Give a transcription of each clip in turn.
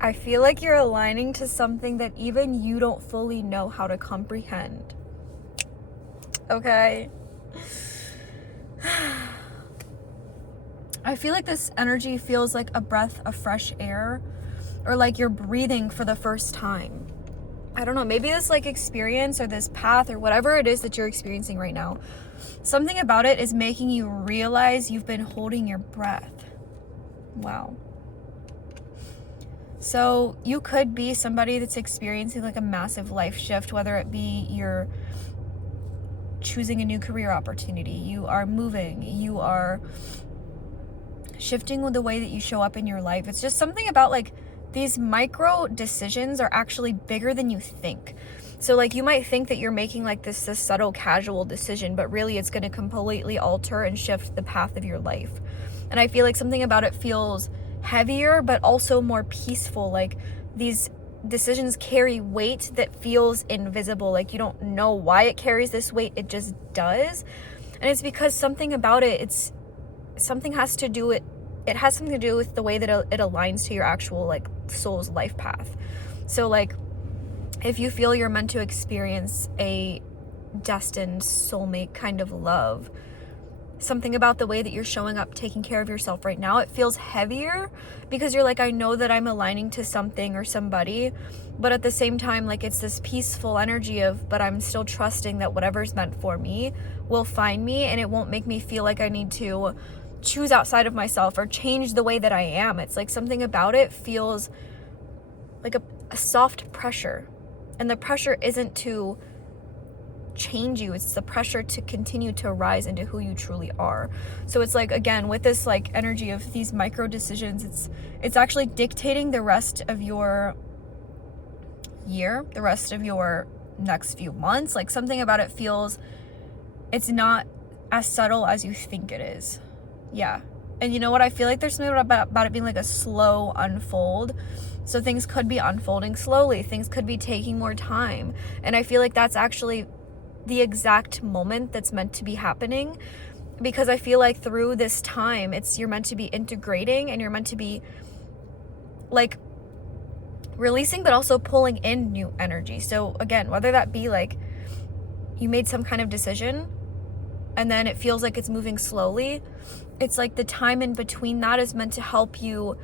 I feel like you're aligning to something that even you don't fully know how to comprehend. Okay? I feel like this energy feels like a breath of fresh air, or like you're breathing for the first time. I don't know, maybe this like experience or this path or whatever it is that you're experiencing right now, something about it is making you realize you've been holding your breath. Wow. So you could be somebody that's experiencing like a massive life shift, whether it be you're choosing a new career opportunity, you are moving, you are shifting with the way that you show up in your life. It's just something about like these micro decisions are actually bigger than you think. So like you might think that you're making like this subtle casual decision, but really it's going to completely alter and shift the path of your life. And I feel like something about it feels heavier, but also more peaceful. Like these decisions carry weight that feels invisible. Like you don't know why it carries this weight. It just does. And it's because something about it, it has something to do with the way that it aligns to your actual like soul's life path. So like if you feel you're meant to experience a destined soulmate kind of love, something about the way that you're showing up, taking care of yourself right now, it feels heavier because you're like, I know that I'm aligning to something or somebody, but at the same time, like it's this peaceful energy of, but I'm still trusting that whatever's meant for me will find me, and it won't make me feel like I need to choose outside of myself or change the way that I am. It's like something about it feels like a soft pressure, and the pressure isn't to change you, it's the pressure to continue to rise into who you truly are. So it's like, again, with this like energy of these micro decisions, it's actually dictating the rest of your year, the rest of your next few months. Like something about it feels, it's not as subtle as you think it is. Yeah. And you know what, I feel like there's something about it being like a slow unfold. So things could be unfolding slowly, things could be taking more time, and I feel like that's actually the exact moment that's meant to be happening, because I feel like through this time you're meant to be integrating, and you're meant to be like releasing but also pulling in new energy. So again, whether that be like you made some kind of decision and then it feels like it's moving slowly, it's like the time in between that is meant to help you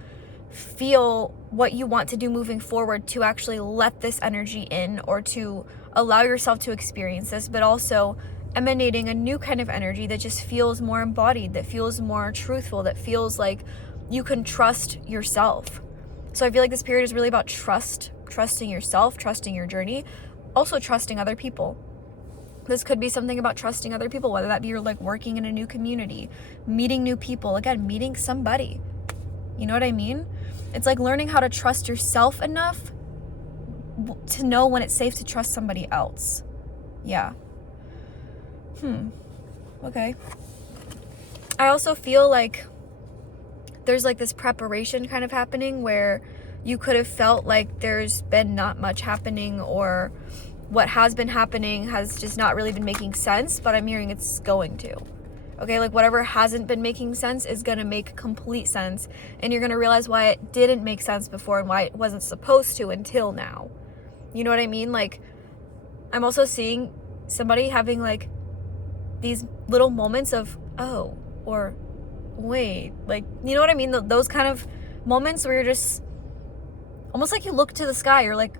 feel what you want to do moving forward, to actually let this energy in, or to allow yourself to experience this, but also emanating a new kind of energy that just feels more embodied, that feels more truthful, that feels like you can trust yourself. So I feel like this period is really about trusting yourself, trusting your journey, also trusting other people. This could be something about trusting other people, whether that be you're like working in a new community, meeting new people, again, meeting somebody. You know what I mean? It's like learning how to trust yourself enough to know when it's safe to trust somebody else. Yeah. Okay. I also feel like there's like this preparation kind of happening where you could have felt like there's been not much happening, or what has been happening has just not really been making sense, but I'm hearing it's going to. Okay, like whatever hasn't been making sense is going to make complete sense, and you're going to realize why it didn't make sense before and why it wasn't supposed to until now. You know what I mean? Like, I'm also seeing somebody having like these little moments of, oh, or wait, like, you know what I mean? Those kind of moments where you're just almost like you look to the sky, you're like,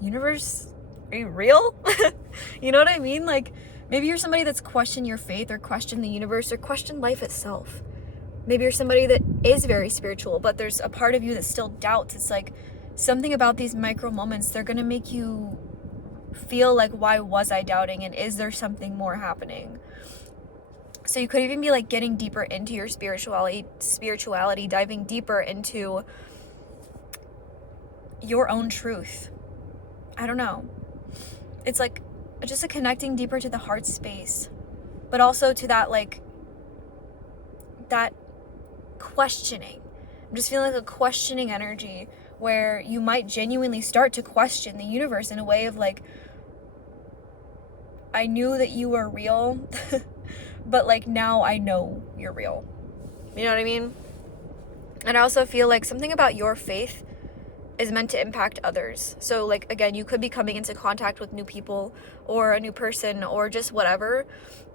universe, are you real? You know what I mean? Like, maybe you're somebody that's questioned your faith, or questioned the universe, or questioned life itself. Maybe you're somebody that is very spiritual, but there's a part of you that still doubts. It's like something about these micro moments, they're going to make you feel like, why was I doubting? And is there something more happening? So you could even be like getting deeper into your spirituality, diving deeper into your own truth. I don't know. It's like just a connecting deeper to the heart space, but also to that like that questioning. I'm just feeling like a questioning energy where you might genuinely start to question the universe in a way of like, I knew that you were real, but like now I know you're real. You know what I mean? And I also feel like something about your faith is meant to impact others. So like, again, you could be coming into contact with new people or a new person or just whatever.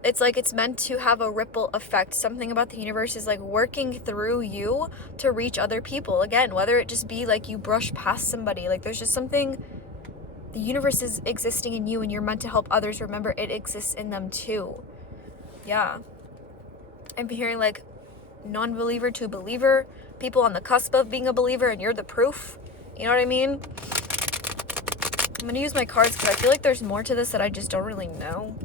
It's like it's meant to have a ripple effect. Something about the universe is like working through you to reach other people. Again, whether it just be like you brush past somebody, like there's just something, the universe is existing in you and you're meant to help others remember it exists in them too. Yeah. I'm hearing like non-believer to believer, people on the cusp of being a believer, and you're the proof. You know what I mean? I'm gonna use my cards because I feel like there's more to this that I just don't really know.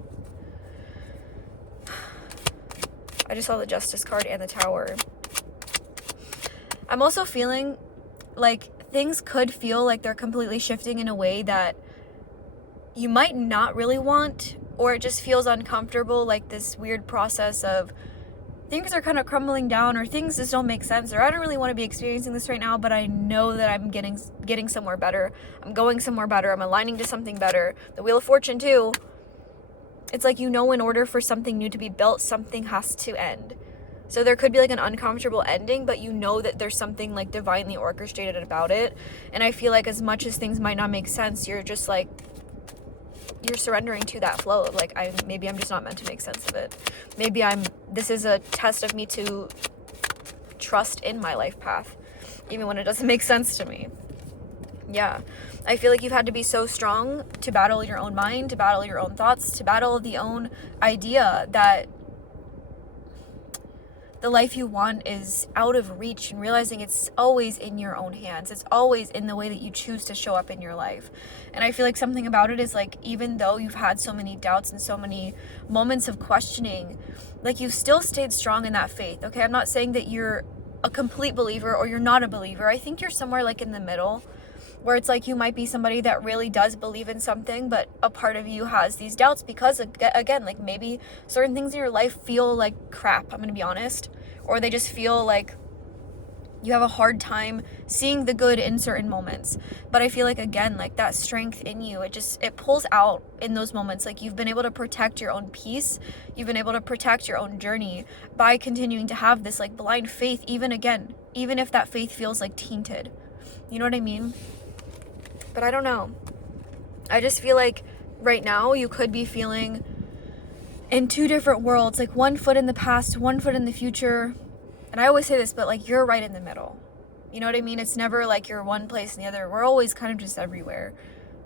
I just saw the Justice card and the Tower. I'm also feeling like things could feel like they're completely shifting in a way that you might not really want, or it just feels uncomfortable, like this weird process of things are kind of crumbling down, or things just don't make sense, or I don't really want to be experiencing this right now, but I know that I'm getting somewhere better. I'm going somewhere better. I'm aligning to something better. The Wheel of Fortune too. It's like, in order for something new to be built, something has to end. So there could be like an uncomfortable ending, but you know that there's something like divinely orchestrated about it. And I feel like as much as things might not make sense, you're just like, you're surrendering to that flow. Like, maybe I'm just not meant to make sense of it. Maybe this is a test of me to trust in my life path, even when it doesn't make sense to me. Yeah. I feel like you've had to be so strong to battle your own mind, to battle your own thoughts, to battle the own idea that the life you want is out of reach, and realizing it's always in your own hands. It's always in the way that you choose to show up in your life. And I feel like something about it is like, even though you've had so many doubts and so many moments of questioning, like you've still stayed strong in that faith. Okay, I'm not saying that you're a complete believer or you're not a believer. I think you're somewhere like in the middle, where it's like you might be somebody that really does believe in something, but a part of you has these doubts because, again, like maybe certain things in your life feel like crap, I'm gonna be honest, or they just feel like you have a hard time seeing the good in certain moments. But I feel like, again, like that strength in you, it pulls out in those moments. Like you've been able to protect your own peace, you've been able to protect your own journey by continuing to have this like blind faith, even if that faith feels like tainted. You know what I mean? But I don't know. I just feel like right now you could be feeling in two different worlds, like one foot in the past, one foot in the future. And I always say this, but like you're right in the middle. You know what I mean? It's never like you're one place and the other. We're always kind of just everywhere.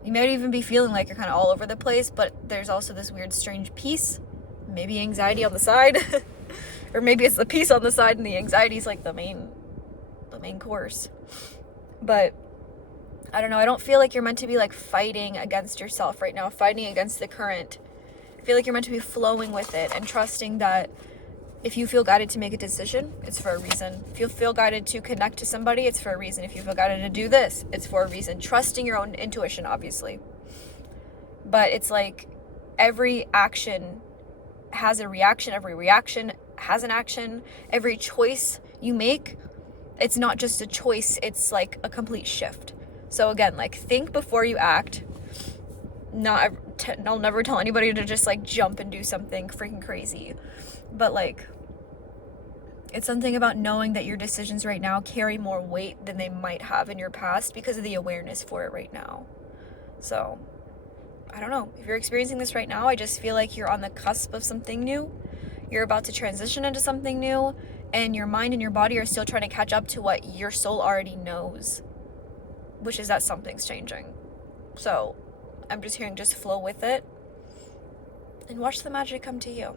You might even be feeling like you're kind of all over the place, but there's also this weird, strange peace, maybe anxiety on the side, or maybe it's the peace on the side and the anxiety is like the main course. But I don't know. I don't feel like you're meant to be like fighting against yourself right now, fighting against the current. I feel like you're meant to be flowing with it and trusting that if you feel guided to make a decision, it's for a reason. If you feel guided to connect to somebody, it's for a reason. If you feel guided to do this, it's for a reason. Trusting your own intuition, obviously. But it's like every action has a reaction. Every reaction has an action. Every choice you make, it's not just a choice. It's like a complete shift. So again, like think before you act. I'll never tell anybody to just like jump and do something freaking crazy. But like, it's something about knowing that your decisions right now carry more weight than they might have in your past because of the awareness for it right now. So, I don't know. If you're experiencing this right now, I just feel like you're on the cusp of something new. You're about to transition into something new, and your mind and your body are still trying to catch up to what your soul already knows, which is that something's changing. So, I'm just hearing just flow with it and watch the magic come to you.